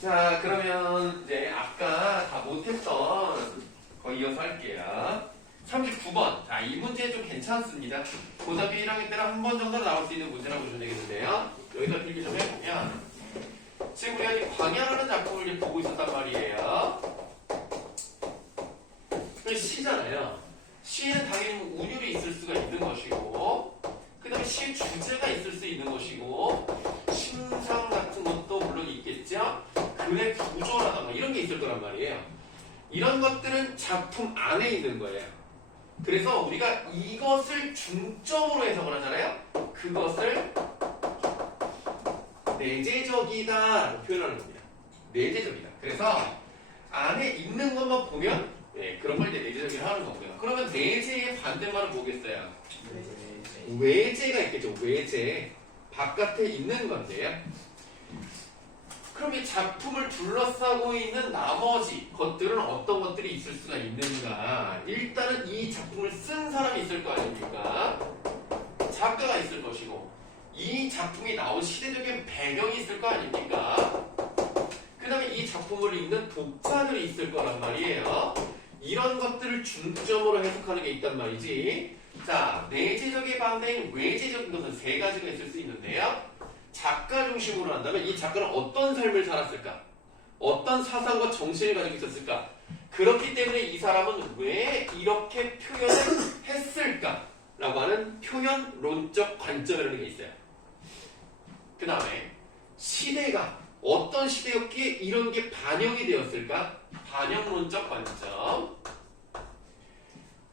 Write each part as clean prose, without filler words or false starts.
자, 그러면 이제 아까 다 못했던 거 이어서 할게요. 39번. 자, 이 문제 좀 괜찮습니다. 고등학교 1학년 때랑 한 번 정도 나올 수 있는 문제라고 보시면 되겠는데요. 여기다 필기 좀 해보면 지금 우리가 이 광야라는 작품을 이제 보고 있었단 말이에요. 시잖아요. 시에는 당연히 운율이 있을 수가 있는 것이고, 그 다음에 시의 주제가 있을 수 있는 것이고, 심상 같은 것도 물론 있겠죠. 글의 구조라던가 이런 게 있을 거란 말이에요. 이런 것들은 작품 안에 있는 거예요. 그래서 우리가 이것을 중점으로 해석을 하잖아요. 그것을 내재적이다라고 표현하는 겁니다. 내재적이다. 그래서 안에 있는 것만 보면 그런 걸 이제 내재적이라 하는 거고요. 그러면 내재의 반대말은 뭐겠어요? 외재가 있겠죠. 외재. 바깥에 있는 건데요. 그럼 이 작품을 둘러싸고 있는 나머지 것들은 어떤 것들이 있을 수가 있는가? 일단은 이 작품을 쓴 사람이 있을 거 아닙니까? 작가가 있을 것이고, 이 작품이 나온 시대적인 배경이 있을 거 아닙니까? 그 다음에 이 작품을 읽는 독자들이 있을 거란 말이에요. 이런 것들을 중점으로 해석하는 게 있단 말이지. 자, 내재적인 반대인 외재적인 것은 세 가지가 있을 수 있는데요. 작가 중심으로 한다면 이 작가는 어떤 삶을 살았을까? 어떤 사상과 정신을 가지고 있었을까? 그렇기 때문에 이 사람은 왜 이렇게 표현을 했을까? 라고 하는 표현론적 관점이라는 게 있어요. 그 다음에 시대가 어떤 시대였기에 이런 게 반영이 되었을까? 반영론적 관점.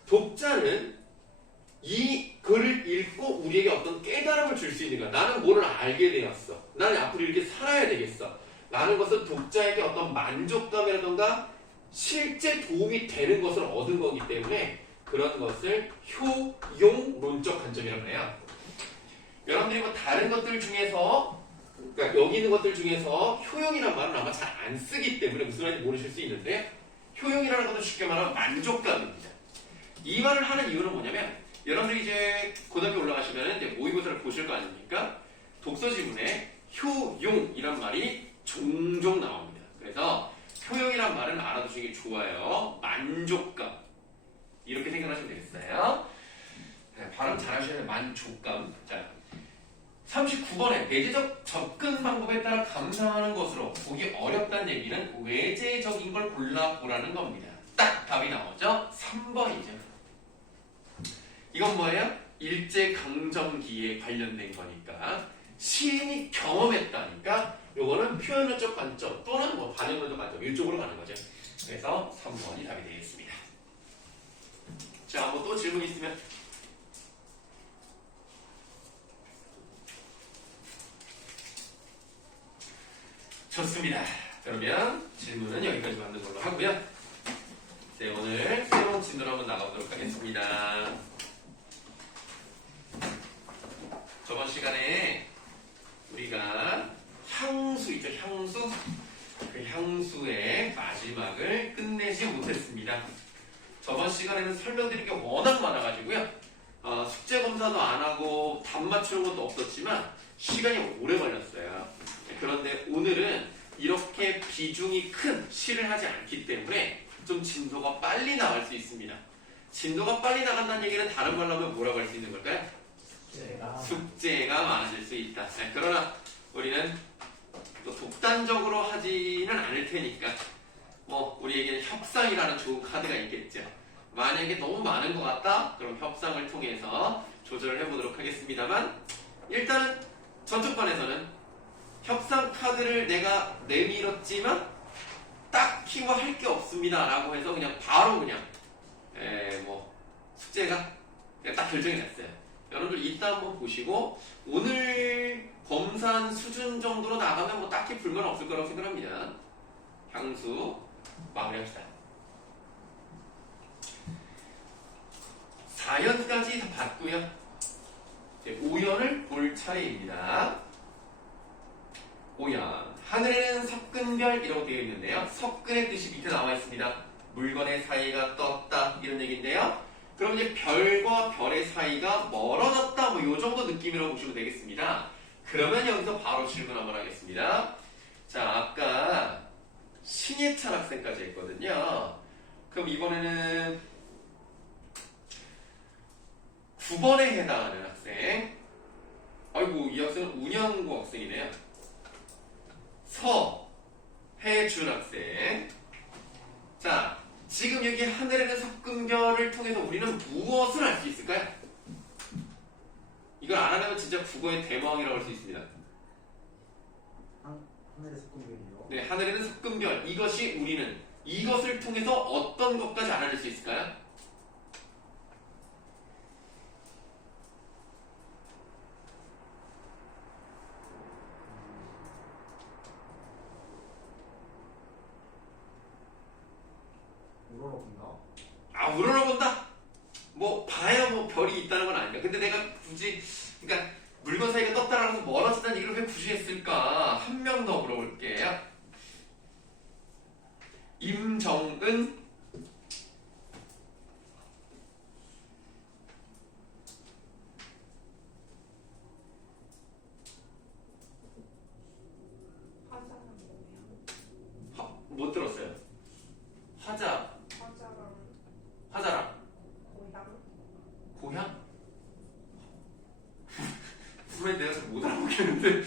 독자는 이 글을 읽고 우리에게 어떤 깨달음을 줄 수 있는가? 나는 뭐를 알게 되었어. 나는 앞으로 이렇게 살아야 되겠어. 라는 것은 독자에게 어떤 만족감이라던가 실제 도움이 되는 것을 얻은 거기 때문에 그런 것을 효용론적 관점이라고 해요. 여러분들이 뭐 다른 것들 중에서, 그러니까 여기 있는 것들 중에서 효용이라는 말은 아마 잘 안 쓰기 때문에 무슨 말인지 모르실 수 있는데, 효용이라는 것은 쉽게 말하면 만족감입니다. 이 말을 하는 이유는 뭐냐면, 여러분들이 이제 고등학교 올라가시면 이제 모의고사를 보실 거 아닙니까? 독서 지문에 효용이란 말이 종종 나옵니다. 그래서 효용이란 말은 알아두시는 게 좋아요. 만족감. 이렇게 생각하시면 되겠어요. 네, 발음 잘 하셔야 돼요. 만족감. 자, 39번에 내재적 접근 방법에 따라 감상하는 것으로 보기 어렵다는 얘기는 외재적인 걸 골라보라는 겁니다. 딱 답이 나오죠? 3번이죠. 이건 뭐예요? 일제강점기에 관련된 거니까 시인이 경험했다니까 요거는 표현론적 관점 또는 뭐 반영론적 관점 이쪽으로 가는 거죠. 그래서 3번이 답이 되겠습니다. 자, 뭐 또 질문 있으면 좋습니다. 그러면 질문은 여기까지 만든 걸로 하고요. 네, 오늘 새로운 진도로 한번 나가보도록 하겠습니다. 저번 시간에 우리가 향수 있죠? 향수? 그 향수의 마지막을 끝내지 못했습니다. 저번 시간에는 설명드릴 게 워낙 많아가지고요. 숙제 검사도 안 하고 답 맞추는 것도 없었지만 시간이 오래 걸렸어요. 그런데 오늘은 이렇게 비중이 큰 시를 하지 않기 때문에 좀 진도가 빨리 나갈 수 있습니다. 진도가 빨리 나간다는 얘기는 다른 말로 하면 뭐라고 할 수 있는 걸까요? 숙제가 많아질 수 있다. 그러나 우리는 또 독단적으로 하지는 않을 테니까 뭐 우리에게는 협상이라는 좋은 카드가 있겠죠. 만약에 너무 많은 것 같다? 그럼 협상을 통해서 조절을 해보도록 하겠습니다만 일단은 전쪽 반에서는 협상 카드를 내가 내밀었지만 딱히 뭐 할 게 없습니다 라고 해서 그냥 바로 그냥 뭐 숙제가 그냥 딱 결정이 났어요. 여러분들 이따 한번 보시고 오늘 검사한 수준 정도로 나가면 뭐 딱히 불만 없을 거라고 생각합니다. 향수 마무리합시다. 4연까지 다 봤고요. 이제 5연을 볼 차례입니다. 5연 하늘에는 석근별이라고 되어 있는데요. 석근의 뜻이 밑에 나와 있습니다. 물건의 사이가 떴다 이런 얘기인데요. 그럼 이제 별과 별의 사이가 멀어졌다 뭐 요 정도 느낌이라고 보시면 되겠습니다. 그러면 여기서 바로 질문 한번 하겠습니다. 자, 아까 신예찬 학생까지 했거든요. 그럼 이번에는 9번에 해당하는 학생. 아이고, 이 학생은 운영고 학생이네요. 서혜준 학생. 자, 지금 여기 하늘에는 섞음별을 통해서 우리는 무엇을 알 수 있을까요? 이걸 알아내면 진짜 국어의 대망이라고 할 수 있습니다. 하늘의 섞음별이요? 네, 하늘에는 섞음별. 이것이 우리는 이것을 통해서 어떤 것까지 알아낼 수 있을까요? 우러러본다. 아, 우러러본다? 뭐 봐야 뭐 별이 있다는 건 아닌가. 근데 내가 굳이 그러니까 물건 사이가 떴다라고 해서 멀어졌다는 얘기를 왜 굳이 했을까? 한 명 더 물어볼게요. 임정은. 못 들었어요. 화자랑 고향? 왜 내가 잘 못 알아보겠는데.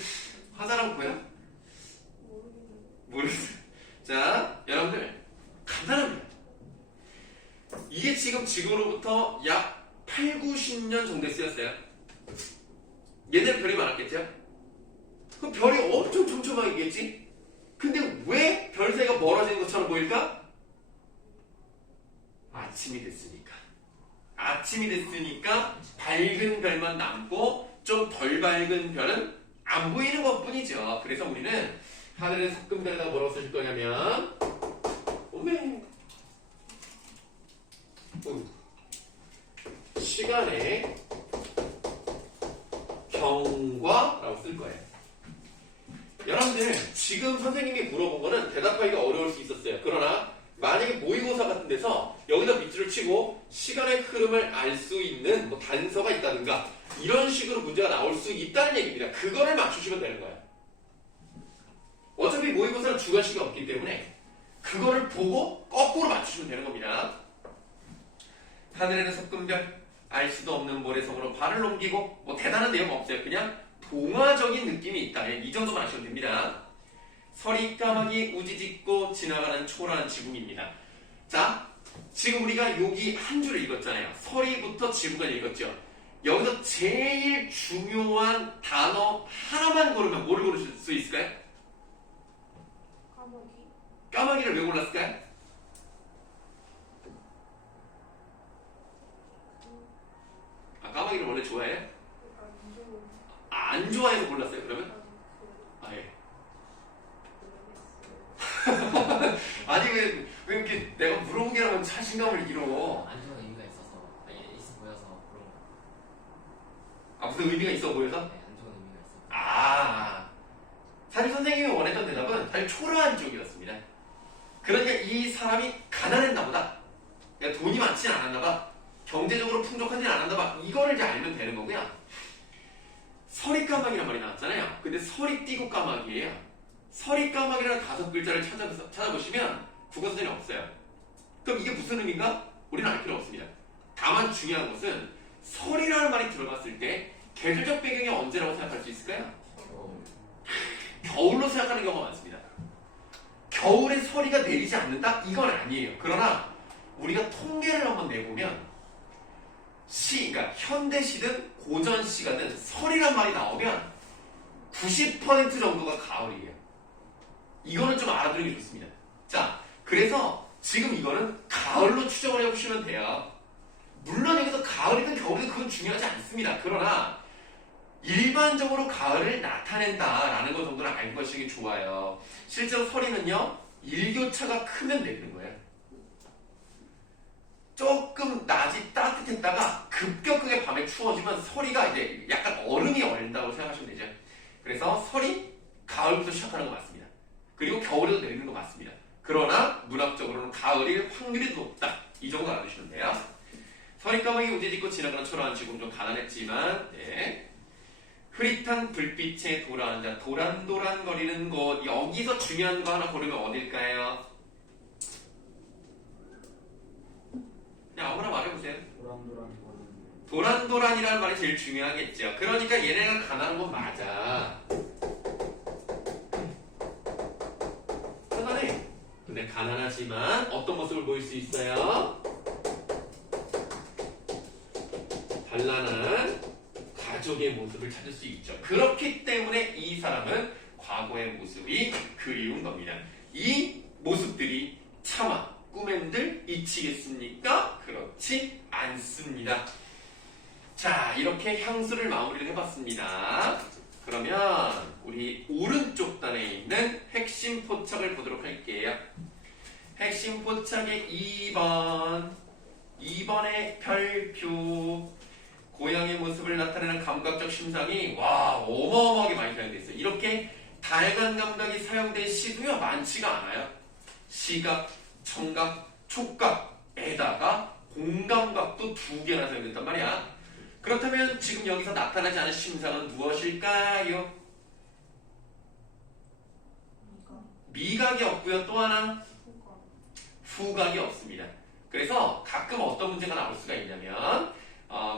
화자랑 고향? 모르겠어요. 자, 여러분들 간단합니다. 이게 지금 지구로부터 약 8, 90년 정도에 쓰였어요. 얘들 별이 많았겠죠? 그 별이 엄청 촘촘하게 있겠지? 근데 왜 별 사이가 멀어지는 것처럼 보일까? 아침이 됐으니까. 아침이 됐으니까 밝은 별만 남고 좀 덜 밝은 별은 안 보이는 것 뿐이죠. 그래서 우리는 하늘의 섞음별에다가 뭐라고 쓰실 거냐면 오메 시간의 경과라고 쓸 거예요. 여러분들 지금 선생님이 물어본 거는 대답하기가 어려울 수 있었어요. 그러나 만약에 모의고사 같은 데서 여기다 밑줄을 치고 시간의 흐름을 알 수 있는 뭐 단서가 있다든가 이런 식으로 문제가 나올 수 있다는 얘기입니다. 그거를 맞추시면 되는 거예요. 어차피 모의고사는 주관식이 없기 때문에 그거를 보고 거꾸로 맞추시면 되는 겁니다. 하늘에는 섞음별, 알 수도 없는 모래성으로 발을 넘기고 뭐 대단한 내용 없어요. 그냥 동화적인 느낌이 있다. 이 정도만 아시면 됩니다. 서리 까마귀 우지짓고 지나가는 초라한 지붕입니다. 자, 지금 우리가 여기 한 줄을 읽었잖아요. 서리부터 지붕까지 읽었죠. 여기서 제일 중요한 단어 하나만 고르면 뭘 고르실 수 있을까요? 까마귀를 왜 골랐을까요? 아, 까마귀를 원래 좋아해요? 안 좋아해서 골랐어요, 그러면? 아, 예. 아니, 왜 이렇게 내가 물어보기라면 자신감을 잃어? 안 좋은 의미가 있어서 있어 보여서 그런 거. 아, 무슨 의미가 있어 보여서? 네, 안 좋은 의미가 있어. 아, 사실 선생님이 원했던 대답은 사실 초라한 쪽이었습니다. 그러니까 이 사람이 가난했나 보다. 그러니까 돈이 많진 않았나 봐. 경제적으로 풍족하진 않았나 봐. 이거를 이제 알면 되는 거고요. 서리 까마귀란 말이 나왔잖아요. 근데 서리 띠고 까마귀예요. 서리 까마귀라는 5글자를 찾아보시면 국어 사전이 없어요. 그럼 이게 무슨 의미인가? 우리는 알 필요 없습니다. 다만 중요한 것은 설이라는 말이 들어갔을 때 계절적 배경이 언제라고 생각할 수 있을까요? 겨울로 생각하는 경우가 많습니다. 겨울에 서리가 내리지 않는다? 이건 아니에요. 그러나 우리가 통계를 한번 내보면 그러니까 현대시든 고전시가든 설이란 말이 나오면 90% 정도가 가을이에요. 이거는 좀 알아두는 게 좋습니다. 자, 그래서 지금 이거는 가을로 추정을 해보시면 돼요. 물론 여기서 가을이든 겨울이든 그건 중요하지 않습니다. 그러나 일반적으로 가을을 나타낸다라는 것 정도는 알고 가시는 게 좋아요. 실제로 설이는요, 일교차가 크면 내리는 거예요. 조금 낮이 따뜻했다가 급격하게 밤에 추워지면 설이가 이제 약간 얼음이 얼린다고 생각하시면 되죠. 그래서 설이 가을부터 시작하는 거 맞습니다. 그리고 겨울에도 내리는 거 맞습니다. 그러나 문학적으로는 가을일 확률이 높다. 이 정도 알아두시면 돼요. 서리 까마귀 우지짓고 지나가는 초라한 지금 좀 가난했지만, 네. 흐릿한 불빛에 돌아앉아 도란도란 거리는 곳. 여기서 중요한 거 하나 고르면 어딜까요? 그냥 아무나 말해보세요. 도란도란 도란도란이라는 말이 제일 중요하겠죠. 그러니까 얘네가 가난한 건 맞아. 가난해. 근데 가난하지만 어떤 모습을 보일 수 있어요? 단란한 가족의 모습을 찾을 수 있죠. 그렇기 때문에 이 사람은 과거의 모습이 그리운 겁니다. 이 모습들이 차마 꿈엔들 잊히겠습니까? 그렇지 않습니다. 자, 이렇게 향수를 마무리를 해봤습니다. 그러면 우리 오른쪽 단에 있는 핵심 포착을 보도록 할게요. 핵심 포착의 2번의 별표. 고양이의 모습을 나타내는 감각적 심상이 어마어마하게 많이 사용되어 있어요. 이렇게 다양한 감각이 사용된 시도가 많지가 않아요. 시각, 청각, 촉각에다가 공감각도 2개나 사용된단 말이야. 그렇다면 지금 여기서 나타나지 않은 심상은 무엇일까요? 미각이 없고요. 또 하나 후각이 없습니다. 그래서 가끔 어떤 문제가 나올 수가 있냐면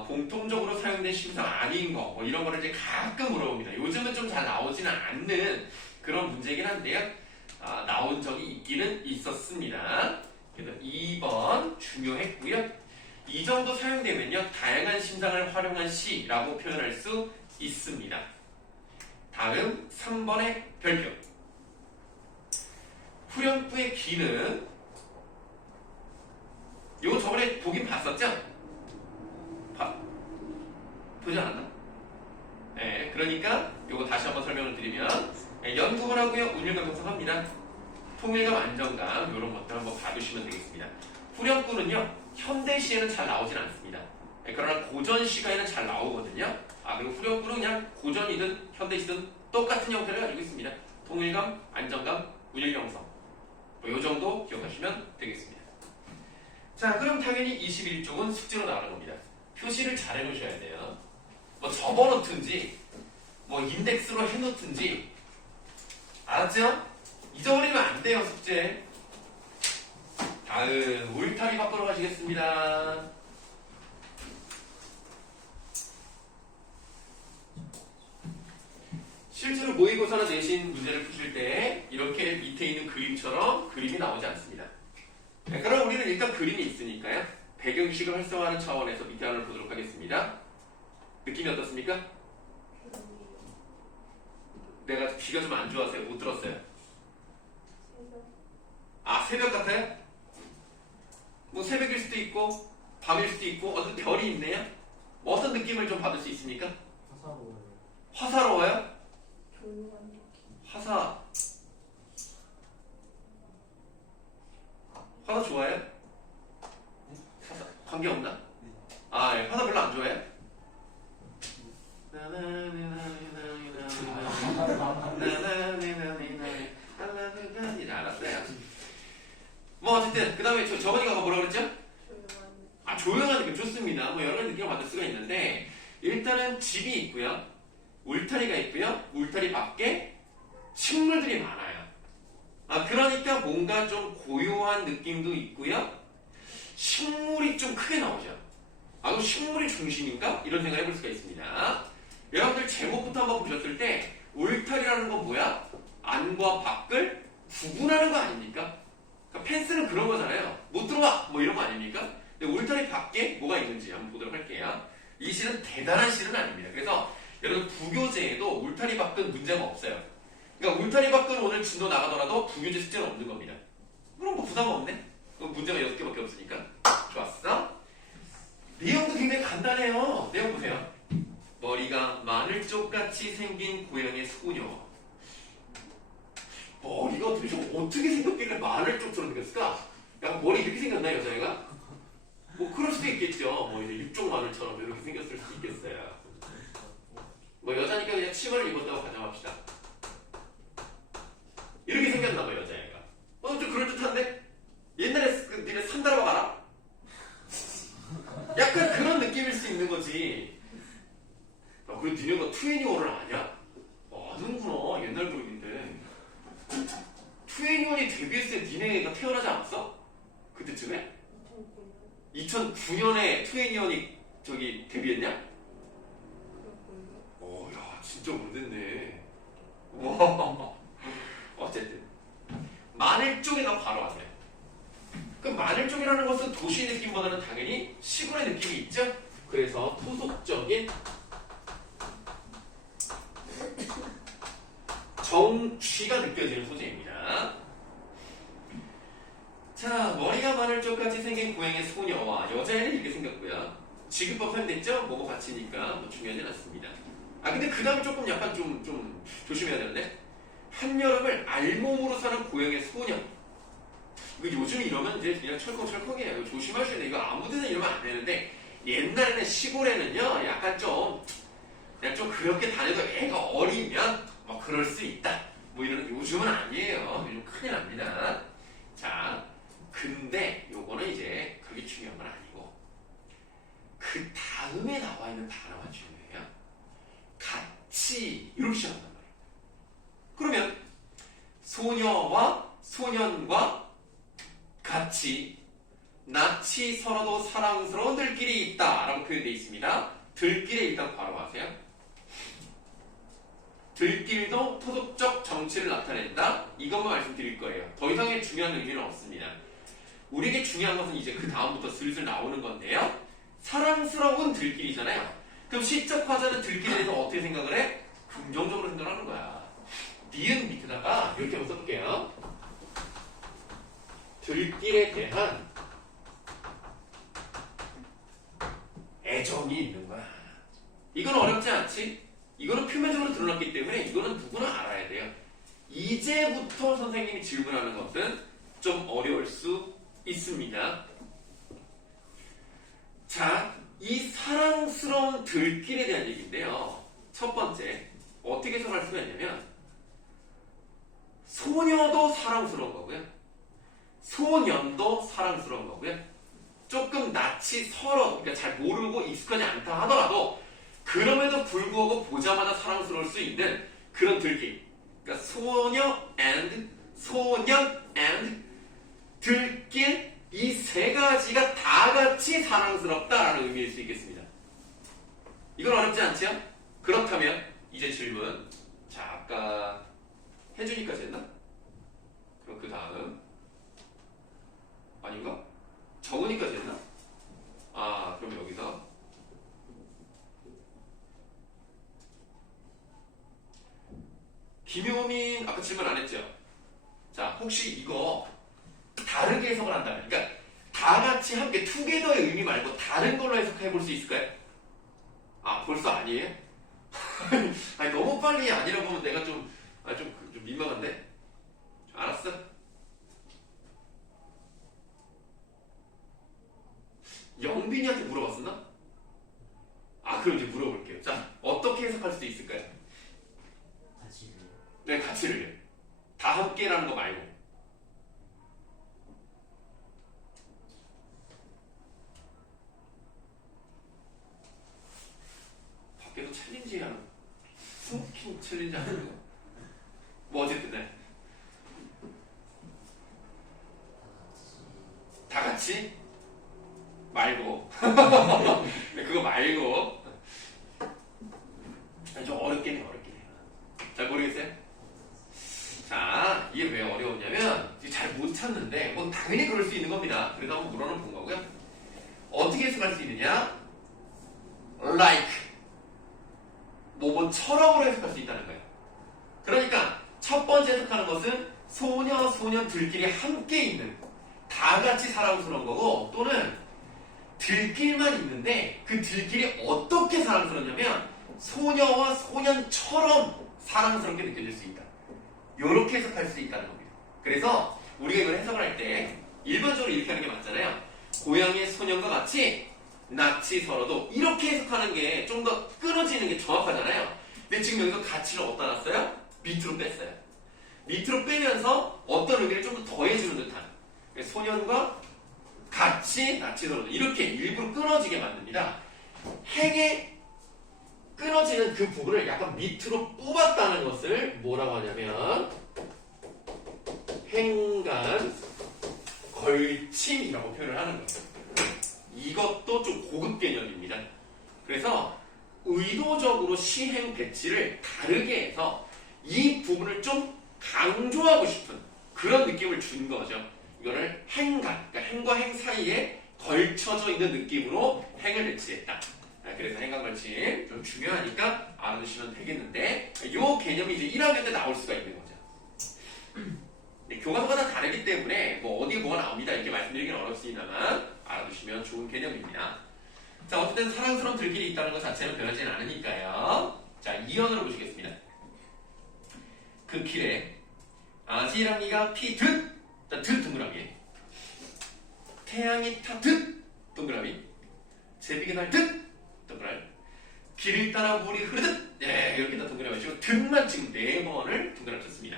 공통적으로 사용된 심상 아닌 거 이런 거를 이제 가끔 물어봅니다. 요즘은 좀 잘 나오지는 않는 그런 문제긴 한데요. 나온 적이 있기는 있었습니다. 그래서 2번 중요했고요. 이 정도 사용되면요, 다양한 심상을 활용한 시라고 표현할 수 있습니다. 다음 3번의 별표. 후렴구의 기는 이거 저번에 보긴 봤었죠? 보지 않았나? 네, 그러니까 이거 다시 한번 설명을 드리면 연구문하고요, 운율감 형성합니다. 통일감, 안정감 이런 것들 한번 봐두시면 되겠습니다. 후렴구는요, 현대시에는 잘 나오진 않습니다. 그러나 고전시가에는 잘 나오거든요. 그리고 후렴구는 그냥 고전이든 현대시든 똑같은 형태를 가지고 있습니다. 통일감, 안정감, 운율 형성. 이 정도 기억하시면 되겠습니다. 자, 그럼 당연히 21쪽은 숙제로 나오는 겁니다. 표시를 잘 해놓으셔야 돼요. 접어놓든지, 인덱스로 해놓든지, 알았죠? 잊어버리면 안 돼요, 숙제. 다음, 울타리 밖으로 가시겠습니다. 실제로 모의고사나 내신 문제를 푸실 때 이렇게 밑에 있는 그림처럼 그림이 나오지 않습니다. 그럼 우리는 일단 그림이 있으니까요. 배경식을 활성화하는 차원에서 밑에 하나를 보도록 하겠습니다. 느낌이 어떻습니까? 내가 귀가 좀 안 좋아서 못 들었어요. 새벽 같아요? 새벽일 수도 있고 밤일 수도 있고 어떤 별이 있네요? 어떤 느낌을 좀 받을 수 있습니까? 화사로워요. 화사로워요? 조용한 느낌. 화사 좋아해요? 화사 관계없나? 화사 별로 안 좋아해요? 알았어요. 어쨌든 그 다음에 저번이가 뭐라 그랬죠? 조용한 느낌. 조용한 느낌 좋습니다. 여러 가지 느낌을 받을 수가 있는데 일단은 집이 있고요, 울타리가 있고요, 울타리 밖에 식물들이 많아요. 그러니까 뭔가 좀 고요한 느낌도 있고요, 식물이 좀 크게 나오죠. 그럼 식물이 중심인가? 이런 생각을 해볼 수가 있습니다. 여러분들 제목부터 한번 보셨을 때 울타리라는 건 뭐야? 안과 밖을 구분하는 거 아닙니까? 그러니까 펜스는 그런 거잖아요. 못 들어와! 이런 거 아닙니까? 근데 울타리 밖에 뭐가 있는지 한번 보도록 할게요. 이 시는 대단한 시는 아닙니다. 그래서 여러분 부교재에도 울타리 밖은 문제가 없어요. 그러니까 울타리 밖은 오늘 진도 나가더라도 부교재 숙제는 없는 겁니다. 그럼 부담 없네? 그럼 문제가 6개밖에 없으니까. 좋았어. 내용도 굉장히 간단해요. 내용 보세요. 머리가 마늘쪽같이 생긴 고양이의 소녀. 머리가 어떻게 생겼길래 마늘쪽처럼 생겼을까? 약간 머리 이렇게 생겼나, 여자애가? 그럴 수도 있겠죠. 이제 육종 마늘처럼 이렇게 생겼을 수도 있겠어요. 여자니까 그냥 치마를 입었다고 가정합시다. 이렇게 생겼나 봐, 여자애가. 좀 그럴듯한데? 옛날에 니네 산다라고 알아? 약간 그런 느낌일 수 있는 거지. 그리고 니네가 2NE1을 아냐? 아는구나. 옛날 그룹인데. 2NE1이 데뷔했을 때 니네가 태어나지 않았어? 그때쯤에? 2009년에 투애니언이 저기 데뷔했냐? 그렇군요. 야, 진짜 오래됐네. 와. 어쨌든 마늘 쪽에다 바로 왔네. 그 마늘 쪽이라는 것은 도시 느낌보다는 당연히 시골의 느낌이 있죠? 그래서 토속적인 정취가 느껴지는 소재입니다. 자, 머리가 마늘 쪽같이 생긴 고양이 소녀와 여자애는 이렇게 생겼고요. 지급법 사용됐죠? 뭐고 받치니까 뭐 중요하진 않습니다. 아, 근데 그 다음에 조금 약간 좀 조심해야 되는데, 한여름을 알몸으로 사는 고양이 소녀. 이거 요즘 이러면 이제 그냥 철컹철컹해요. 이거 조심하셔야 돼요. 이거 아무데나 이러면 안 되는데, 옛날에는 시골에는요, 약간 그냥 좀 그렇게 다녀도 애가 어리면 뭐 그럴 수 있다. 뭐 이런, 요즘은 아니에요. 요즘 큰일 납니다. 자, 근데 요거는 이제 그게 중요한 건 아니고, 그 다음에 나와 있는 단어가 중요해요. 같이 이렇게 시작한단 말이에요. 그러면 소녀와 소년과 같이 낯이 서로도 사랑스러운 들길이 있다 라고 표현되어 있습니다. 들길에 일단 바로 하세요. 들길도 토속적 정치를 나타낸다. 이것만 말씀드릴 거예요. 더 이상의 중요한 의미는 없습니다. 우리에게 중요한 것은 이제 그 다음부터 슬슬 나오는 건데요. 사랑스러운 들길이잖아요. 그럼 시적 화자는 들길에 대해서 어떻게 생각을 해? 긍정적으로 생각하는 거야. 니은 밑에다가 이렇게 한번 써볼게요. 들길에 대한 애정이 있는 거야. 이건 어렵지 않지? 이거는 표면적으로 드러났기 때문에 이거는 누구나 알아야 돼요. 이제부터 선생님이 질문하는 것은 좀 어려울 수 있습니다. 자, 이 사랑스러운 들길에 대한 얘기인데요. 첫 번째, 어떻게 해석할 수가 있냐면, 소녀도 사랑스러운 거고요. 소년도 사랑스러운 거고요. 조금 낯이 서러, 그러니까 잘 모르고 익숙하지 않다 하더라도 그럼에도 불구하고 보자마자 사랑스러울 수 있는 그런 들길. 그러니까 소녀 and 소년 and 들길, 이 세 가지가 다 같이 사랑스럽다라는 의미일 수 있겠습니다. 이건 어렵지 않죠? 그렇다면 이제 질문. 자, 아까 혜준이까지 했나? 그럼 그 다음 아닌가? 정은이까지 했나? 아, 그럼 여기서 김효민 아까 질문 안 했죠? 자, 혹시 이거 다르게 해석을 한다면, 그러니까 다 같이 함께 투게더의 의미 말고 다른 걸로 해석해 볼 수 있을까요? 아, 벌써 아니에요? 아니, 너무 빨리 아니라고 하면 내가 좀 민망한데? 알았어? 영빈이한테 물어봤었나? 아, 그럼 이제 물어볼게요. 자, 어떻게 해석할 수도 있을까요? 같이 네, 가치를. 다 함께라는 거 말고. 밖에도 챌린지 하는, 스모킹 챌린지 하는 거. 뭐 어쨌든, 네. 다 같이? 말고. 네, 그거 말고. 좀 어렵긴 해요. 잘 모르겠어요? 자, 이게 왜 어려웠냐면 잘 못 찾는데 뭐 당연히 그럴 수 있는 겁니다. 그래서 한번 물어는 본 거고요. 어떻게 해석할 수 있느냐? like 뭐처럼으로 해석할 수 있다는 거예요. 그러니까 첫 번째 해석하는 것은 소녀, 소년들끼리 함께 있는, 다 같이 사랑스러운 거고, 또는 들길만 있는데 그 들길이 어떻게 사랑스럽냐면 소녀와 소년처럼 사랑스럽게 느껴질 수 있다. 이렇게 해석할 수 있다는 겁니다. 그래서 우리가 이걸 해석을 할 때 일반적으로 이렇게 하는 게 맞잖아요. 고양이의 소년과 같이 낯이 서러도, 이렇게 해석하는 게 좀 더 끊어지는 게 정확하잖아요. 근데 지금 여기서 가치를 어디다 놨어요? 밑으로 뺐어요. 밑으로 빼면서 어떤 의미를 좀 더 더해주는 듯한, 소년과 같이 낯이 서러도, 이렇게 일부러 끊어지게 만듭니다. 행에 끊어지는 그 부분을 약간 밑으로 뽑았다는 것을 뭐라고 하냐면 행간 걸침이라고 표현을 하는 거예요. 시행 배치를 다르게 해서 이 부분을 좀 강조하고 싶은 그런 느낌을 준 거죠. 이거를 행간, 그러니까 행과 행 사이에 걸쳐져 있는 느낌으로 행을 배치했다. 그래서 행간 걸침 좀 중요하니까 알아두시면 되겠는데 이 개념이 이제 1학년 때 나올 수가 있는 거죠. 교과서마다 다르기 때문에 뭐 어디에 뭐가 나옵니다 이렇게 말씀드리기는 어렵습니다만 알아두시면 좋은 개념입니다. 자, 어쨌든 사랑스러운 들길이 있다는 것 자체는 변하지 않으니까요. 자, 2연으로 보시겠습니다. 그 길에 아지랑이가 피듯 듯 동그라미, 태양이 타듯 동그라미, 제비가 날듯 동그라미, 길을 따라 물이 흐르듯 이렇게 다 동그라미 치고 듯만 지금 4번을 동그라미 쳤습니다.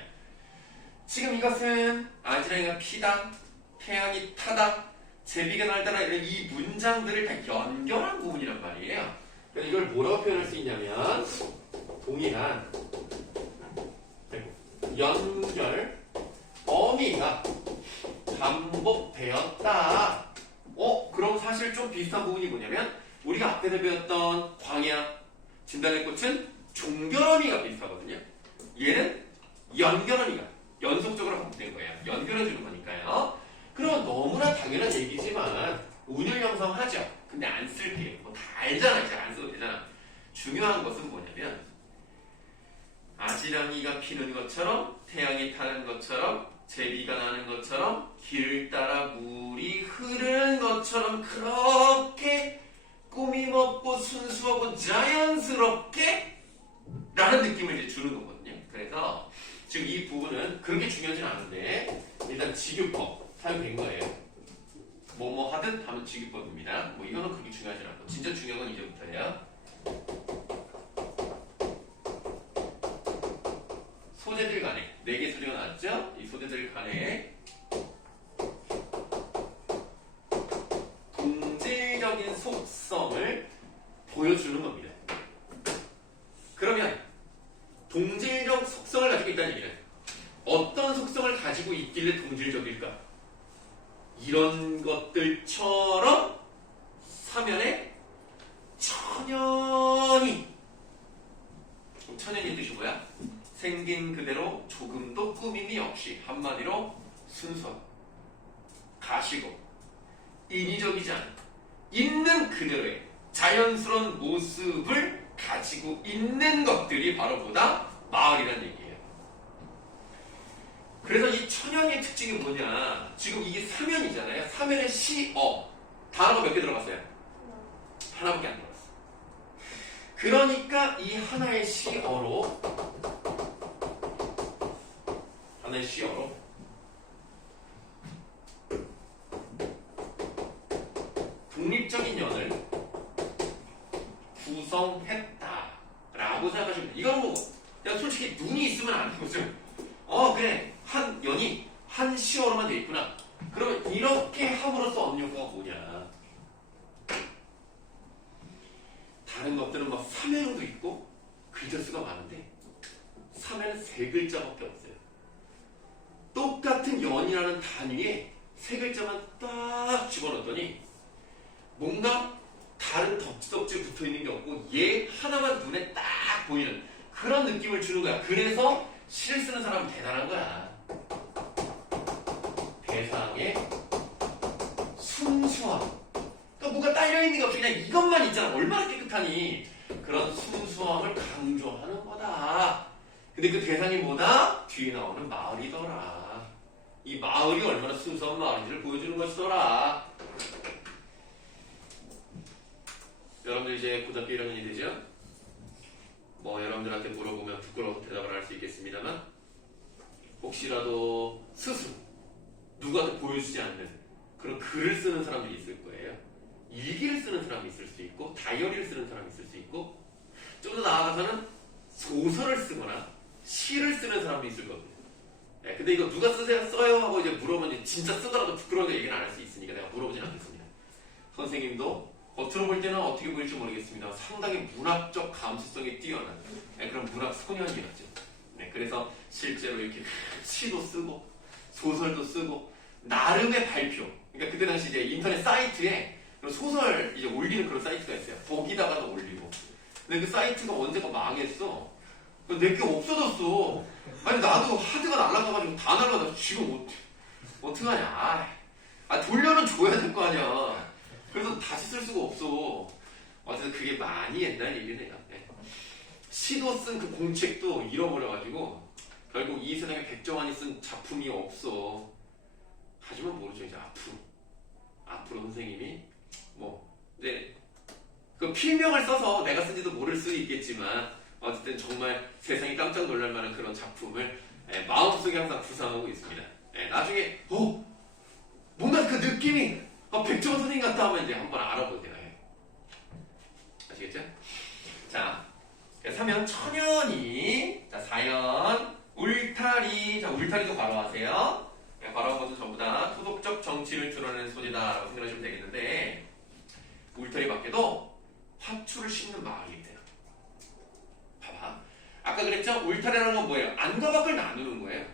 지금 이것은 아지랑이가 피다, 태양이 타다, 제비가 날다라 이런 이 문장들을 다 연결한 부분이란 말이에요. 그래서 이걸 뭐라고 표현할 수 있냐면 동일한 연결 어미가 반복되었다. 그럼 사실 좀 비슷한 부분이 뭐냐면 우리가 앞에서 배웠던 광야, 진달래 꽃은 종결어미가 비슷하거든요. 얘는 연결어미가 연속적으로 반복된 거예요. 연결해주는 거니까요. 그럼 너무나 당연한 얘기지만 운율 형성하죠. 근데 안 쓸게요. 뭐 다 알잖아. 이제 안 써도 되잖아. 중요한 것은 뭐냐면 아지랑이가 피는 것처럼 태양이 타는 것처럼 제비가 나는 것처럼 길을 따라 물이 흐르는 것처럼 그렇게 꾸밈없고 순수하고 자연스럽게 라는 느낌을 이제 주는 거거든요. 그래서 지금 이 부분은 그렇게 중요하진 않은데 일단 직유법 사용된 거예요. 뭐뭐 하듯 하면 직유법입니다. 뭐 이거는 그렇게 중요하진 않고 진짜 중요한 건 이제부터예요. 소재들 간에 4개 소리가 나왔죠? 이 소재들 간에 동질적인 속성을 보여주는 겁니다. 그러면 동질적 속성을 가지고 있다는 얘기는 어떤 속성을 가지고 있길래 동질적일까? 이런 것들처럼 사면에 천연히 천연이 뜻이 뭐야? 생긴 그대로 조금도 꾸밈이 없이 한마디로 순수하고 가시고 인위적이지 않은 있는 그대로의 자연스러운 모습을 가지고 있는 것들이 바로 보다 마을이라는 얘기예요. 그래서 이 천연의 특징이 뭐냐? 지금 이게 사면이잖아요. 사면에 시어 단어가 몇 개 들어갔어요? 하나밖에 안 들어갔어. 그러니까 이 하나의 시어로 독립적인 연을 구성했다라고 생각하시면 돼요. 이건 뭐 그냥 솔직히 눈이 있으면 아는 거죠. 그래 한 연이 한 시어로만 돼 있구나. 그러면 이렇게 함으로써 얻는 효과가 뭐냐? 다른 것들은 막 3회로도 있고 글자 수가 많은데 3회는 3글자밖에 없어요. 똑같은 연이라는 단위에 3글자만 딱 집어넣었더니 뭔가 다른 덕지덕지 붙어있는 게 없고 얘 하나만 눈에 딱 보이는 그런 느낌을 주는 거야. 그래서 시를 쓰는 사람은 대단한 거야. 대상의 순수함. 그러니까 뭐가 딸려있는 게 없이 그냥 이것만 있잖아. 얼마나 깨끗하니. 그런 순수함을 강조하는 거다. 근데 그 대상이 뭐다? 뒤에 나오는 마을이더라. 이 마을이 얼마나 순수한 마을인지를 보여주는 것이더라. 여러분들 이제 고등학교 1학년이 되죠? 뭐 여러분들한테 물어보면 부끄러워서 대답을 할 수 있겠습니다만 혹시라도 스스로 누구한테 보여주지 않는 그런 글을 쓰는 사람들이 있을 거예요. 일기를 쓰는 사람이 있을 수 있고 다이어리를 쓰는 사람이 있을 수 있고 좀 더 나아가서는 소설을 쓰거나 시를 쓰는 사람도 있을 겁니다. 네, 근데 이거 누가 써요? 하고 이제 물어보면 진짜 쓰더라도 부끄러워서 얘기는 안 할 수 있으니까 내가 물어보진 않겠습니다. 선생님도 겉으로 볼 때는 어떻게 보일지 모르겠습니다. 상당히 문학적 감수성이 뛰어난 그런 문학 소년이었죠. 네, 그래서 실제로 이렇게 시도 쓰고 소설도 쓰고 나름의 발표. 그러니까 그때 당시 이제 인터넷 사이트에 소설 이제 올리는 그런 사이트가 있어요. 거기다가도 올리고 근데 그 사이트가 언제가 망했어. 내게 없어졌어. 아니 나도 하드가 날라가가지고 다 날라가. 지금 어떡하냐. 돌려는 줘야 될 거 아니야. 그래서 다시 쓸 수가 없어. 어쨌든 그게 많이 옛날 얘기네요. 네. 시도 쓴 그 공책도 잃어버려가지고 결국 이 세상에 백정환이 쓴 작품이 없어. 하지만 모르죠. 이제 앞으로 선생님이 이제 그 필명을 써서 내가 쓴지도 모를 수 있겠지만 어쨌든 정말 세상이 깜짝 놀랄 만한 그런 작품을 마음속에 항상 구상하고 있습니다. 나중에 뭔가 그 느낌이 백종원 선생님 같다 하면 이제 한번 알아보세요. 아시겠죠? 자, 3연 천연이, 자 4연 울타리, 자 울타리도 괄호하세요. 괄호한 것은 전부 다 토속적 정치를 드러내는 소재다라고 생각하시면 되겠는데 울타리 밖에도 화초를 심는 마을이 있대요. 봐봐. 아까 그랬죠? 울타리라는 건 뭐예요? 안과 밖을 나누는 거예요.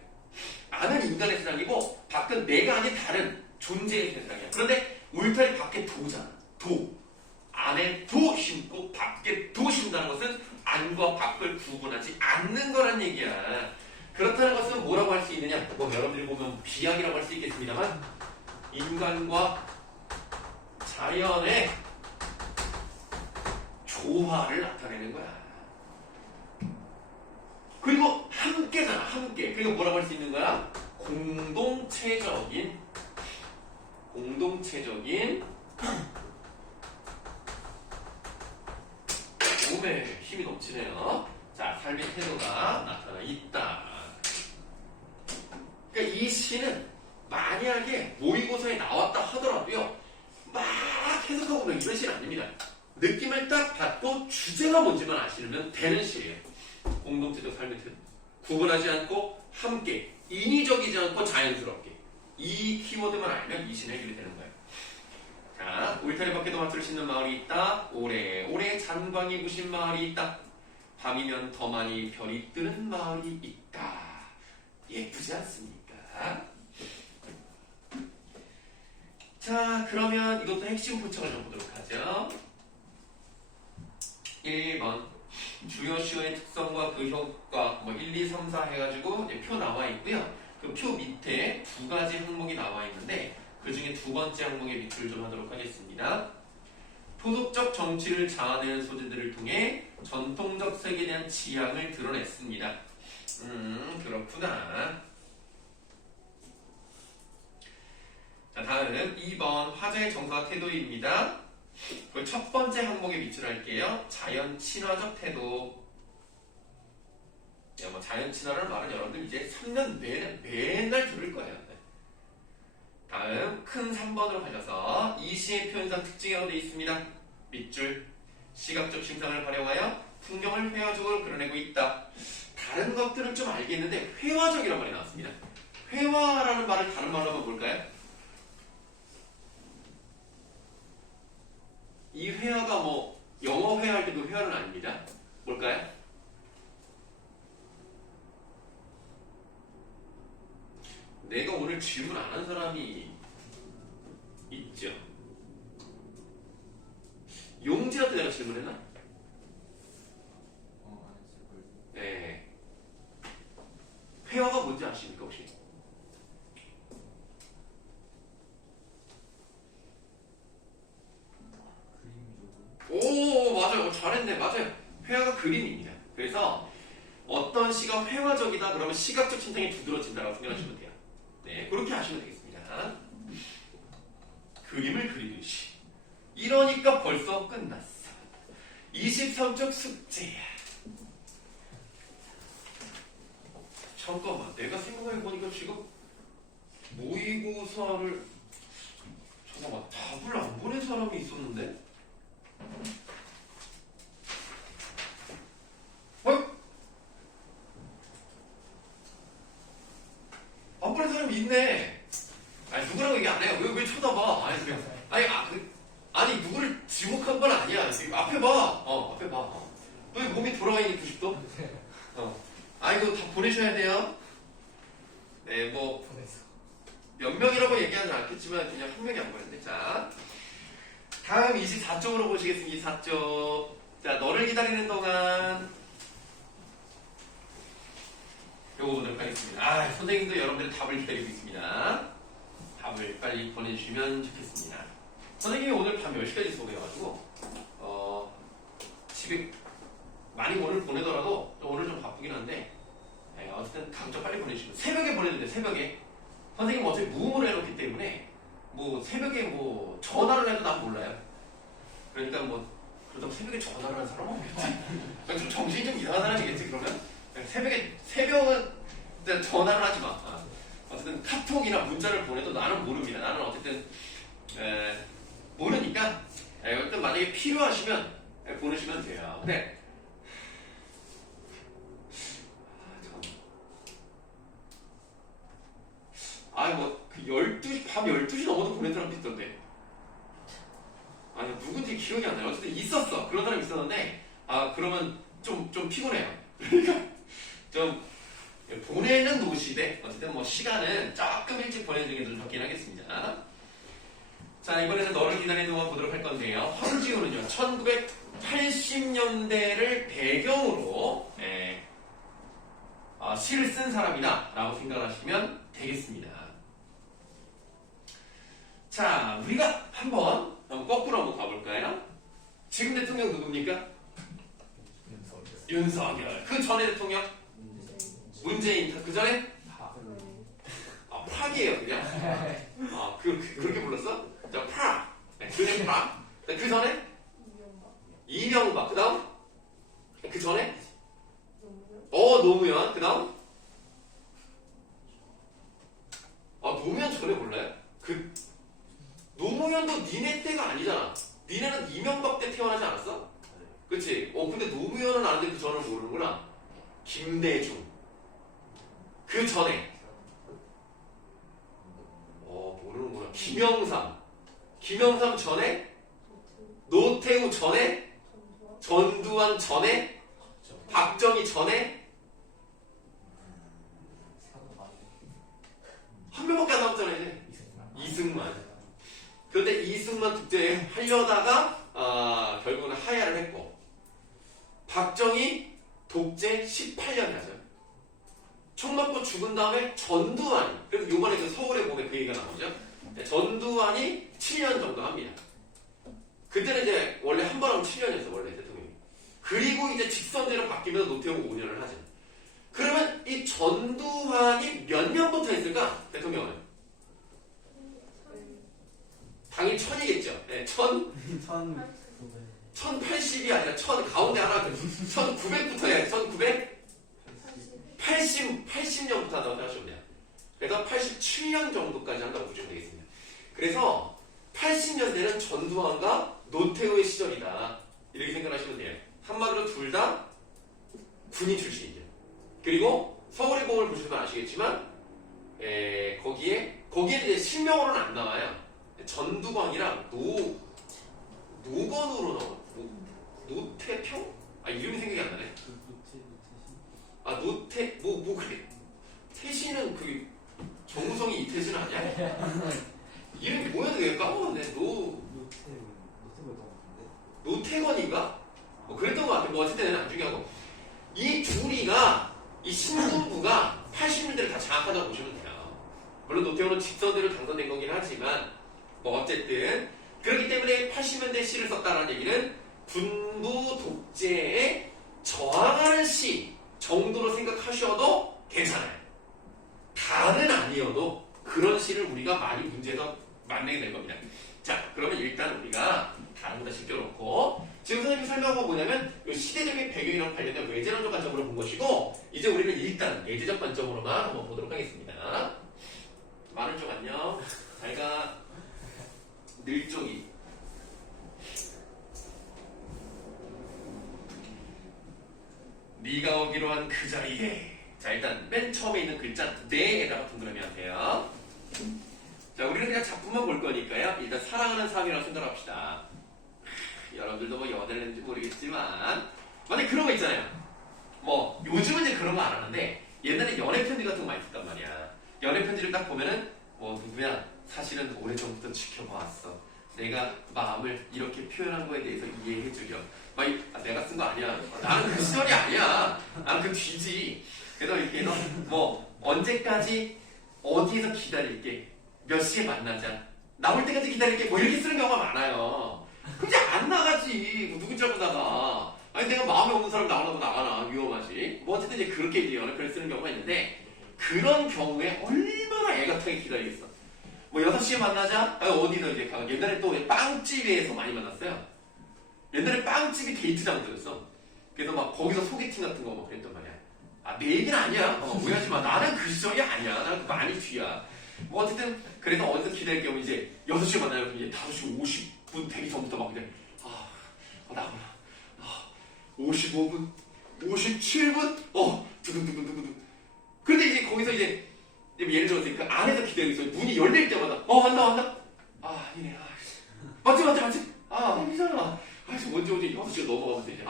안은 인간의 세상이고 밖은 내가 아닌 다른 존재의 세상이야. 그런데 울타리 밖에 도잖아. 안에 도 심고 밖에 도 심다는 것은 안과 밖을 구분하지 않는 거란 얘기야. 그렇다는 것은 뭐라고 할 수 있느냐? 여러분들이 보면 비약이라고 할 수 있겠습니다만 인간과 자연의 조화를 나타내는 거야. 그리고 함께잖아. 함께. 그리고 뭐라고 할 수 있는 거야? 공동체적인 몸에 힘이 넘치네요. 자, 삶의 태도가 나타나 있다. 그러니까 이 시는 만약에 모의고사에 나왔다 하더라도요, 막 해석하고 그냥 이런 시는 아닙니다. 느낌을 딱 받고 주제가 뭔지만 아시면 되는 시예요. 공동체적 삶의 태도. 구분하지 않고 함께, 인위적이지 않고 자연스럽게. 이 키워드만 알면 이 시는 해결이 되는 거예요. 자, 울타리 밖에도 화초를 심는 마을이 있다. 오래 잔광이 부신 마을이 있다. 밤이면 더 많이 별이 뜨는 마을이 있다. 예쁘지 않습니까? 자, 그러면 이것도 핵심 포착을 좀 보도록 하죠. 1번 주요 시어의 특성과 그 효과 1, 2, 3, 4 해가지고 이제 표 나와 있고요. 그 표 밑에 두 가지 항목이 나와 있는데 그 중에 두 번째 항목에 밑줄 좀 하도록 하겠습니다. 토속적 정치를 자아내는 소재들을 통해 전통적 색에 대한 지향을 드러냈습니다. 그렇구나. 자, 다음 2번 화자의 정서와 태도입니다. 그 첫 번째 항목에 밑줄할게요. 자연 친화적 태도. 자연 친화라는 말은 여러분들 이제 3년 내내 맨날 들을 거예요. 다음 큰 3번으로 가셔서 이 시의 표현상 특징이라고 되어 있습니다. 밑줄 시각적 심상을 활용하여 풍경을 회화적으로 그려내고 있다. 다른 것들은 좀 알겠는데 회화적이라는 말이 나왔습니다. 회화라는 말을 다른 말로 하면 뭘까요? 이 회화가 영어 회화할 때 그 회화는 아닙니다. 뭘까요? 내가 오늘 질문 안 한 사람이 있죠. 용지한테 내가 질문했나? 안 했을 걸. 네. 회화가 뭔지 아십니까 혹시? 오, 맞아요. 잘했네. 맞아요. 회화가 그림입니다. 그래서 어떤 시가 회화적이다 그러면 시각적 신상이 두드러진다고 생각하시면 돼요. 네, 그렇게 하시면 되겠습니다. 그림을 그리듯이. 이러니까 벌써 끝났어. 23쪽 숙제야. 잠깐만, 내가 생각해보니까 지금 모의고사를 잠깐만, 답을 안 보낸 사람이 있었는데? 안 보낸 사람이 있네. 아니, 누구라고 얘기 안 해요. 왜 쳐다봐? 아니, 누구를 지목한 건 아니야. 지금 앞에 봐. 앞에 봐. 왜 몸이 돌아가 있니, 90도? 이거 다 보내셔야 돼요. 네, 몇 명이라고 얘기하진 않겠지만, 그냥 한 명이 안 보냈네. 자, 다음 24쪽으로 보시겠습니다. 24쪽. 자, 너를 기다리는 동안 요거 보도록 하겠습니다. 아, 선생님도 여러분들의 답을 기다리고 있습니다. 답을 빨리 보내주시면 좋겠습니다. 선생님이 오늘 밤 10시까지 수업해가지고 집에 많이 오늘 보내더라도 오늘 좀 바쁘긴 한데 어쨌든 각자 빨리 보내주시면 새벽에 보내도 돼. 새벽에 선생님 어차피 무음으로 해놓기 때문에 뭐 새벽에 뭐 전화를 해도 난 몰라요. 그러니까 뭐 그렇다고 새벽에 전화를 하는 사람은 없겠지. 좀 정신이 좀 이상한 사람이겠지. 그러면 새벽은 전화를 하지 마. 어쨌든 카톡이나 문자를 보내도 나는 모릅니다. 나는 어쨌든 모르니까 어쨌든 만약에 필요하시면 보내시면 돼요. 근데 그 12시, 밤 12시 넘어도 보낸 사람도 있던데. 아니, 누군지 기억이 안 나요. 어쨌든 있었어. 그런 사람이 있었는데, 그러면 좀 피곤해요. 그러니까, 좀, 보내는 노시대. 어쨌든 뭐, 시간은 조금 일찍 보내는 게 좀 좋긴 하겠습니다. 자, 이번에는 너를 기다리는 동안 보도록 할 건데요. 황지우는요, 1980년대를 배경으로, 시를 쓴 사람이다. 라고 생각하시면 되겠습니다. 자, 우리가 한번 거꾸로 한번 가볼까요? 지금 대통령 누굽니까? 윤석열. 그 전에 대통령? 문재인. 그 전에? 팍이에요, 그냥. 그렇게 불렀어? 자, 팍. 그냥 팍. 그 전에? 이명박. 그 다음? 그 전에? 노무현. 그 다음? 노무현 전에 몰라요? 노무현도 니네 때가 아니잖아. 니네는 이명박 때 태어나지 않았어? 그치? 근데 노무현은 아는데 그 전을 모르는구나. 김대중. 그 전에. 모르는구나. 김영삼 전에? 노태우 전에? 전두환 전에? 박정희 전에? 한 명밖에 안 남았잖아, 이제. 이승만. 그런데 이승만 독재 하려다가 결국은 하야를 했고, 박정희 독재 18년 하죠. 총 맞고 죽은 다음에 전두환이, 그래서 요번에 그 서울에 보면 그 얘기가 나오죠. 전두환이 7년 정도 합니다. 그때는 이제 원래 한 번 하면 7년이었어, 원래 대통령이. 그리고 이제 직선제로 바뀌면서 노태우가 5년을 하죠. 그러면 이 전두환이 몇 년부터 했을까? 대통령은? 당연히 1000이겠죠. 네, 1080이 아니라 가운데 하나 1900부터 해야 돼. 80년부터 한다고 하시면 돼요. 그래서 87년 정도까지 한다고 보시면 되겠습니다. 그래서 80년대는 전두환과 노태우의 시절이다. 이렇게 생각하시면 돼요. 한마디로 둘 다 군인 출신이죠. 그리고 서울의 봄을 보시면 아시겠지만 거기에 이제 실명으로는 안 나와요. 전두광이랑 노건으로 나와. 노태평? 이름이 생각이 안 나네. 그래. 태시는 그 정우성이 이태수는 아니야? 이름이 뭐였는데 왜 까먹었네. 노태건인가? 그랬던 것 같아. 어쨌든 안 중요하고. 이 둘이가, 이 신군부가 80년대를 다 장악하다고 보시면 돼요. 물론 노태우는 직선대로 당선된 거긴 하지만, 어쨌든. 그렇기 때문에 80년대 시를 썼다는 얘기는 군부 독재에 저항하는 시 정도로 생각하셔도 괜찮아요. 다는 아니어도 그런 시를 우리가 많이 문제에서 만나게 될 겁니다. 자, 그러면 일단 우리가 다른 거다 시켜놓고 지금 선생님이 설명한 건 뭐냐면 이 시대적인 배경이랑 관련된 외제론적 관점으로 본 것이고 이제 우리는 일단 예제적 관점으로만 한번 보도록 하겠습니다. 마늘 좀 안녕. 잘가. 늘종이. 네가 오기로 한 그 자리에. 자, 일단 맨 처음에 있는 글자 네에다가 동그라미 하세요. 자, 우리는 그냥 작품만 볼 거니까요. 일단 사랑하는 사람이라고 생각합시다. 여러분들도 뭐 연애를 했는지 모르겠지만 만약에 그런 거 있잖아요. 뭐 요즘은 이제 그런 거 안 하는데 옛날에 연애 편지 같은 거 많이 썼단 말이야. 연애 편지를 딱 보면은 뭐 누구야 사실은 오래전부터 지켜봐왔어. 내가 마음을 이렇게 표현한 거에 대해서 이해해주렴. 내가 쓴 거 아니야. 나는 그 시절이 아니야. 나는 그 뒤지. 그래서 이렇게 해서 뭐 언제까지 어디에서 기다릴게, 몇 시에 만나자, 나올 때까지 기다릴게, 뭐 이렇게 쓰는 경우가 많아요. 근데 안 나가지. 누구 줄 알고 나가. 아니 내가 마음에 없는 사람 나가라고 나가나. 위험하지. 뭐 어쨌든 이제 그렇게 이제 연애편을 쓰는 경우가 있는데, 그런 경우에 얼마나 애가타게 기다리겠어. 뭐 6시에 만나자? 어디서 이제 옛날에 또 빵집에서 많이 만났어요. 옛날에 빵집이 데이트장터였어. 그래서 막 거기서 소개팅 같은 거 막 그랬단 말이야. 내 얘기는 아니야. 오해하지 마. 나는 그 시절이 아니야. 나는 많이 뒤야. 뭐 어쨌든 그래서 어디서 기다릴 경우 이제 6시에 만나면 이제 5시 50분 되기 전부터 막 그냥 나구나. 55분, 57분, 두근두근두근. 그런데 이제 거기서 이제 예를 들어서 그 안에서 기다리고 있어. 문이 열릴 때마다 왔나? 이래. 맞지? 이잖아. 언제 6시가 넘어가면서 이제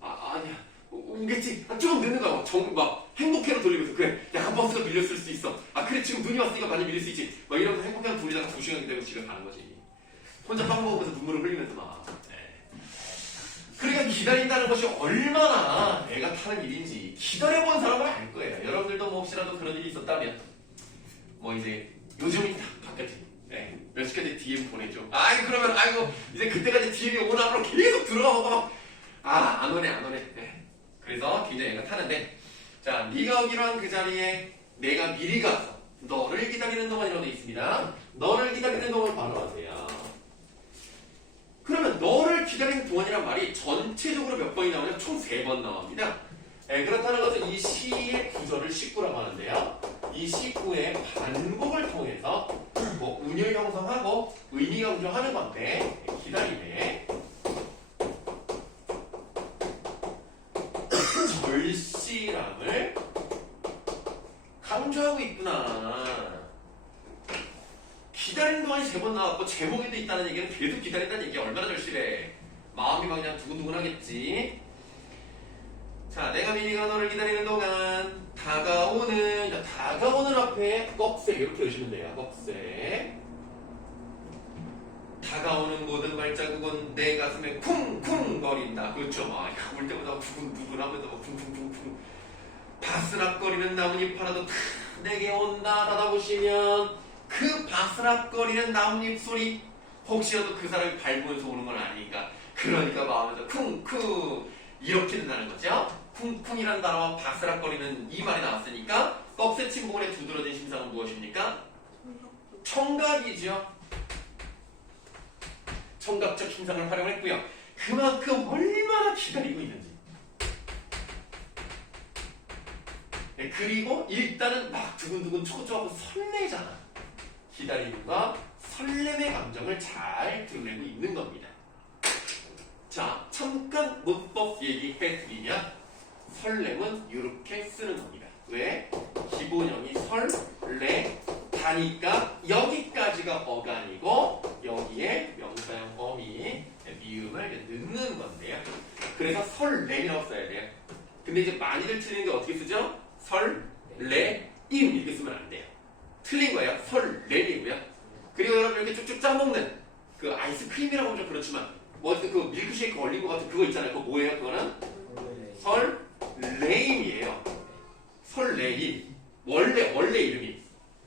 아니야. 오겠지. 조금 늦는 거야. 막 행복해로 돌리면서 그래. 약간 버스가 밀렸을 수 있어. 그래 지금 눈이 왔으니까 많이 밀릴 수 있지. 막 이러면서 행복해로 돌리다가 2시간 기다리고 집에 가는 거지. 혼자 빵 먹으면서 눈물을 흘리면서 막. 그러니까 기다린다는 것이 얼마나 애가 타는 일인지 기다려본 사람은 알 거예요. 여러분들도 뭐 혹시라도 그런 일이 있었다면 뭐 이제 요즘이 딱 바뀌었지. 몇 시까지 DM 보내줘. 그러면 이제 그때까지 DM이 오나 하러 계속 들어가고 안 오네. 그래서 굉장히 애가 타는데, 자, 네가 오기로 한 그 자리에 내가 미리 가서 너를 기다리는 동안이라고 돼 있습니다. 너를 기다리는 동안 바로 하세요. 그러면 너를 기다리는 동안이란 말이 전체적으로 몇 번이 나오냐면 총 3번 나옵니다. 그렇다는 것은 이 시의 구조를 식구라고 하는데요. 이 식구의 반복을 통해서 뭐 운율 형성하고 의미 강조하는 건데, 기다림에 절실함을 강조하고 있구나. 기다리는 동안이 3번 나왔고 제목에도 있다는 얘기는 계속 기다린다는 얘기가 얼마나 절실해. 마음이 막 그냥 두근두근 하겠지. 자, 내가 미리가 너를 기다리는 동안 다가오는 앞에 꺽쇠 이렇게 넣으시면 돼요. 꺽쇠. 다가오는 모든 발자국은 내 가슴에 쿵쿵 거린다. 그렇죠. 가볼 때마다 두근두근 하면서 쿵쿵쿵쿵. 바스락거리는 나뭇잎 하나도 내게 온다. 닫아보시면 그 바스락거리는 나뭇잎 소리, 혹시라도 그 사람이 밟으면서 오는 건 아니니까, 그러니까 마음에서 쿵쿵 이렇게 된다는 거죠. 쿵쿵이라는 단어와 바스락거리는 이 말이 나왔으니까 꺽쇠 침공의 두드러진 심상은 무엇입니까? 청각이죠. 청각적 심상을 활용했고요. 그만큼 얼마나 기다리고 있는지. 그리고 일단은 막 두근두근 초조하고 설레잖아. 기다림과 설렘의 감정을 잘 드러내고 있는 겁니다. 자, 잠깐 문법 얘기해드리면 설렘은 이렇게 쓰는 겁니다. 왜? 기본형이 설레 다니까 여기까지가 어간이고 여기에 명사형 어미 미음을 넣는 건데요. 그래서 설렘이라고 써야 돼요. 근데 이제 많이들 틀리는 게 어떻게 쓰죠? 설레임 이렇게 쓰면 안 돼요. 틀린 거예요. 설렘이고요. 그리고 여러분 이렇게 쭉쭉 짜먹는 그 아이스크림이라고 하면 좀 그렇지만 뭐 그 밀크쉐이크 얼린 것 같은 그거 있잖아요. 그거 뭐예요? 그거는 설레임이에요. 설레임. 원래 이름이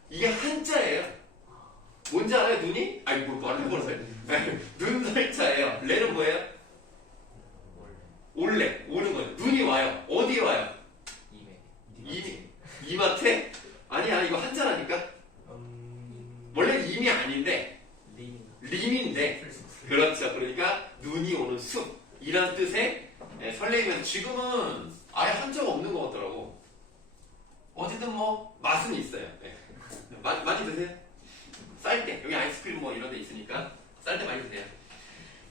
이게 한자예요. 뭔지 알아요? 눈이? 뭐 말을 해보세요. 눈설자예요. 레는 뭐예요? 올래 오는 거예요. 눈이 와요. 어디에 와요? 이마트에? 아니야, 이거 한자라니까. 원래 임이 아닌데 림인데, 그렇죠. 그러니까 눈이 오는 숲이란 뜻의 설레이면 지금은 아예 한자가 없는 것 같더라고. 어쨌든 뭐 맛은 있어요. 많이 드세요. 쌀 때 여기 아이스크림 뭐 이런 데 있으니까 쌀 때 많이 드세요.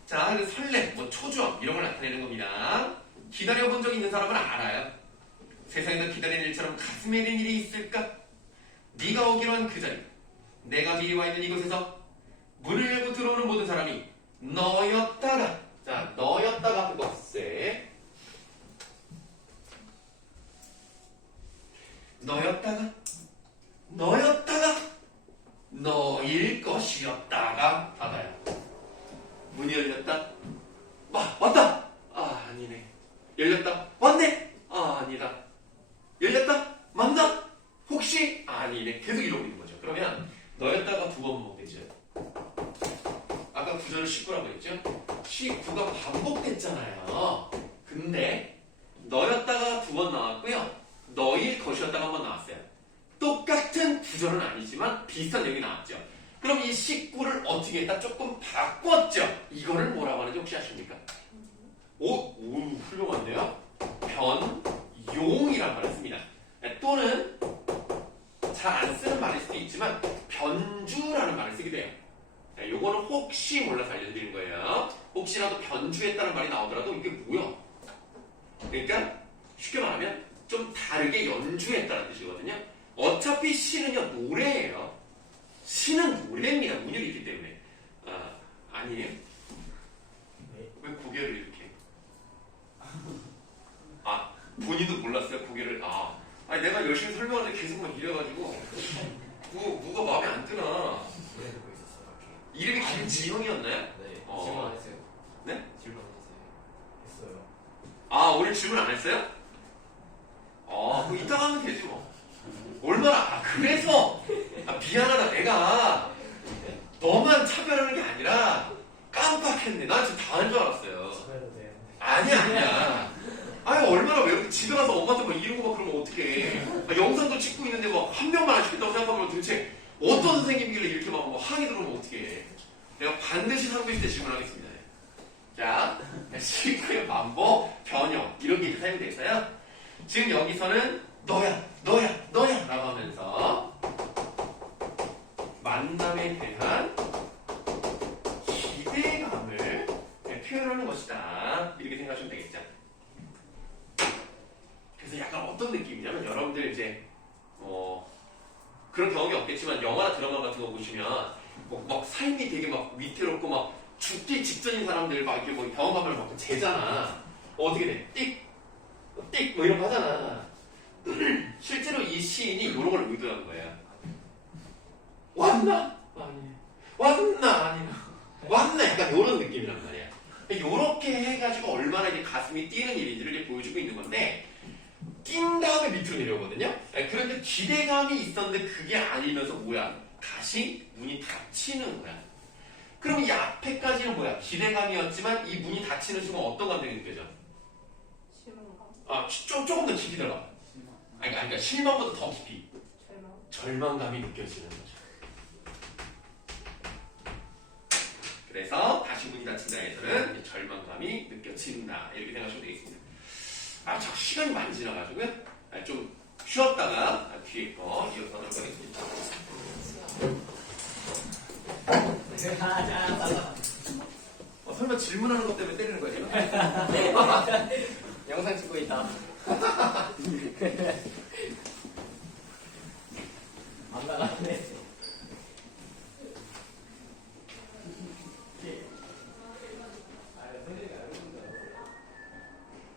자, 설렘, 뭐 초조함 이런 걸 나타내는 겁니다. 기다려본 적 있는 사람은 알아요. 세상에서 기다리는 일처럼 가슴에 든 일이 있을까? 네가 오기로 한 그 자리, 내가 미리 와 있는 이곳에서 문을 열고 들어오는 모든 사람이 너였다가, 자, 너였다가 그 꺽쇠, 너였다가 너일 것이었다가 닫아요. 문이 열렸다. 왔다. 아, 아니네. 열렸다. 왔네. 아, 아니다. 열렸다. 맞나? 혹시? 아니네. 계속 이러고 있는 거죠. 그러면 너였다가 두 번 보면 되죠. 아까 구절을 19라고 했죠? 19가 반복됐잖아요. 근데 너였다가 두 번 나왔고요. 너일 것이었다가 한 번 나왔어요. 똑같은 구절은 아니지만 비슷한 내용이 나왔죠. 그럼 이 19를 어떻게 했다? 조금 바꿨죠. 이거를 뭐라고 하는지 혹시 아십니까? 오, 훌륭한데요? 변용이란 말을 씁니다. 또는 잘 안 쓰는 말일 수도 있지만 변주라는 말을 쓰기도 해요. 요거는 혹시 몰라서 알려드리는 거예요. 혹시라도 변주했다는 말이 나오더라도 이게 뭐야? 그러니까 쉽게 말하면 좀 다르게 연주했다는 뜻이거든요. 어차피 시는요 노래예요. 시는 노래입니다. 운율이 있기 때문에. 아니에요? 왜 고개를 이렇게? 본인도 몰랐어요 고개를. 아니 내가 열심히 설명하는데 계속 막 이래가지고 뭐가 마음에 안 드나. 노래 듣고 있었어요. 이렇게. 이름이 김지형이었나요? 네. 어. 질문 안 했어요. 네? 질문 안 했어요. 했어요. 오늘 질문 안 했어요? 그럼 이따가 하면 되지 뭐. 얼마나, 그래서, 미안하다, 내가 너만 차별하는 게 아니라 깜빡했네. 난 지금 다 한 줄 알았어요. 차별도 돼. 아니야. 아니, 얼마나 왜 집에 가서 엄마한테 막 이러고 막 그러면 어떡해. 영상도 찍고 있는데 막 한 명만 안 시켰다고 생각하면 도대체 어떤 선생님이길래 이렇게 막 항의 들어오면 어떡해. 내가 반드시 3교시 때 질문하겠습니다. 자, 시크의 반복, 변형 이렇게 이제 사용이 됐어요. 지금 여기서는 너야 라고 하면서 만남에 대한 기대감을 표현하는 것이다. 이렇게 생각하시면 되겠죠. 그래서 약간 어떤 느낌이냐면 여러분들 이제 그런 경험이 없겠지만 영화나 드라마 같은 거 보시면 막 삶이 되게 막 위태롭고 막 죽기 직전인 사람들 막 이렇게 뭐 경험하면 막 재잖아. 어떻게 돼? 띡 뭐 이런 거 하잖아. 실제로 이 시인이 이런 걸 의도한 거예요. 왔나? 아니. 왔나? 아니나. 왔나? 약간 이런 느낌이란 말이야. 이렇게 해가지고 얼마나 이제 가슴이 뛰는 일인지를 이제 보여주고 있는 건데, 뛴 다음에 밑으로 내려오거든요. 그런데 기대감이 있었는데 그게 아니면서 뭐야? 다시 문이 닫히는 거야. 그럼 이 앞에까지는 뭐야? 기대감이었지만 이 문이 닫히는 순간 어떤 감정이 느껴져? 실망감, 조금 더 깊이 들어가. 그러니까 실망보다 더 깊이. 절망감이 느껴지는 거죠. 그래서 다시 문이 닫힌다에서는 절망감이 느껴진다. 이렇게 생각하시면 되겠습니다. 저 시간이 많이 지나가지고요. 좀 쉬었다가 뒤에 거 이어서 하도록 하겠습니다. 설마 질문하는 것 때문에 때리는 거야 지금? 영상 찍고 있다. 안 나가네.